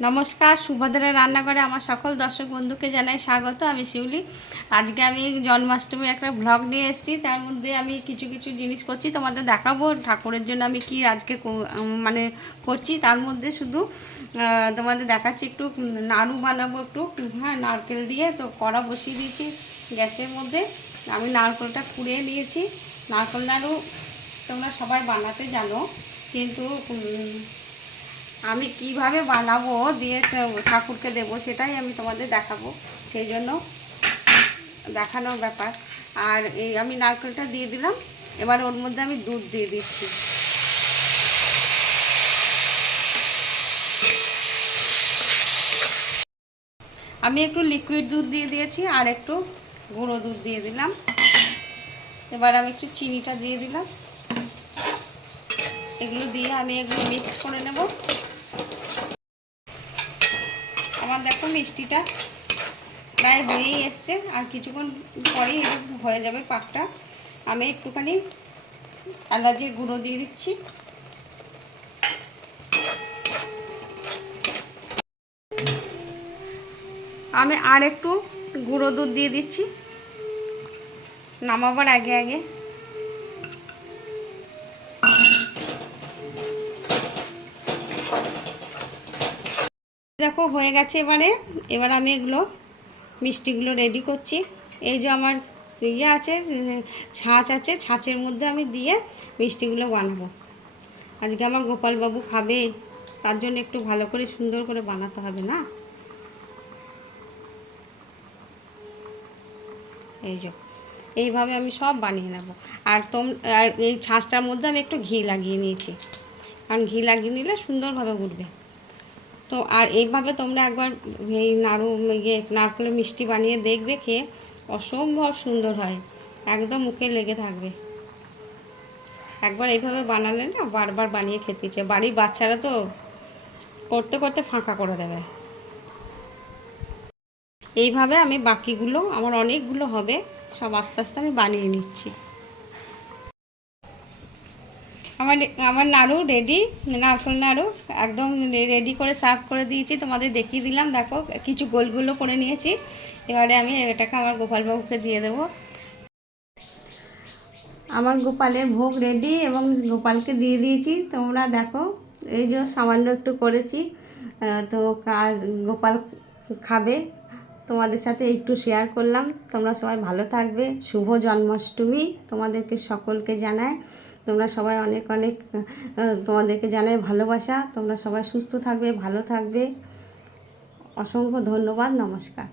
নমস্কার, সুভদ্রা রান্নাঘরে আমার সকল দর্শক বন্ধুকে জানাই স্বাগত। আমি শিউলি। আজকে আমি জন্মাষ্টমীর একটা ভ্লগ নিয়ে এসেছি। তার মধ্যে আমি কিছু কিছু জিনিস করছি, তোমাদের দেখাবো ঠাকুরের জন্য আমি কি আজকে মানে করছি। তার মধ্যে শুধু তোমাদের দেখাচ্ছি একটু নাড়ু বানাবো একটু, হ্যাঁ, নারকেল দিয়ে। তো কড়া বসিয়ে দিয়েছি গ্যাসের মধ্যে। আমি নারকেলটা কুড়িয়ে নিয়েছি। নারকেল নাড়ু তোমরা সবাই বানাতে জানো, কিন্তু আমি কিভাবে বানাবো দিয়ে ঠাকুরকে দেবো সেটাই আমি তোমাদের দেখাবো, সেই জন্য দেখানোর ব্যাপার। আর এই আমি নারকেলটা দিয়ে দিলাম। এবার ওর মধ্যে আমি দুধ দিয়ে দিচ্ছি। আমি একটু লিকুইড দুধ দিয়ে দিয়েছি আর একটু গুঁড়ো দুধ দিয়ে দিলাম। এবার আমি একটু চিনিটা দিয়ে দিলাম। এগুলো দিয়ে আমি এগুলো মিক্স করে নেব। আমার দেখো মিষ্টিটা প্রায় হয়েই এসছে, আর কিছুক্ষণ পরেই হয়ে যাবে পাকটা। আমি একটুখানি এলাচের গুঁড়ো দিয়ে দিচ্ছি। আমি আর একটু গুঁড়ো দুধ দিয়ে দিচ্ছি নামাবার আগে আগে। দেখো হয়ে গেছে। এবার আমি এগুলো মিষ্টিগুলো রেডি করছি। এই যে আমার ইয়ে আছে, ছাঁচ আছে, ছাঁচের মধ্যে আমি দিয়ে মিষ্টিগুলো বানাবো। আজকে আমার গোপালবাবু খাবে, তার জন্য একটু ভালো করে সুন্দর করে বানাতে হবে না। এই যে এইভাবে আমি সব বানিয়ে নেব। আর আর এই ছাঁচটার মধ্যে আমি একটু ঘি লাগিয়ে নিয়েছি, কারণ ঘি লাগিয়ে নিলে সুন্দরভাবে উঠবে। তো আর এইভাবে তোমরা একবার এই নারকেলের মিষ্টি বানিয়ে দেখবে, খেয়ে অসম্ভব সুন্দর হয়, একদম মুখে লেগে থাকবে। একবার এইভাবে বানালে না বারবার বানিয়ে খেতে ইচ্ছে। বাড়ির বাচ্চারা তো করতে করতে ফাঁকা করে দেবে। এইভাবে আমি বাকিগুলো, আমার অনেকগুলো হবে, সব আস্তে আস্তে আমি বানিয়ে নিচ্ছি। আমার আমার নাড়ু রেডি, নারকেল নাড়ু একদম রেডি করে সার্ভ করে দিয়েছি, তোমাদের দেখিয়ে দিলাম। দেখো কিছু গোলগুলো করে নিয়েছি। এবারে আমি এটাকে আমার গোপালবাবুকে দিয়ে দেবো। আমার গোপালের ভোগ রেডি এবং গোপালকে দিয়ে দিয়েছি। তোমরা দেখো এই যে সামান্য একটু করেছি, তো গোপাল খাবে, তোমাদের সাথে একটু শেয়ার করলাম। তোমরা সবাই ভালো থাকবে। শুভ জন্মাষ্টমী তোমাদেরকে সকলকে জানাই। তোমরা সবাই অনেক অনেক তোমাদেরকে জানাই ভালোবাসা। তোমরা সবাই সুস্থ থাকবে, ভালো থাকবে। অসংখ্য ধন্যবাদ। নমস্কার।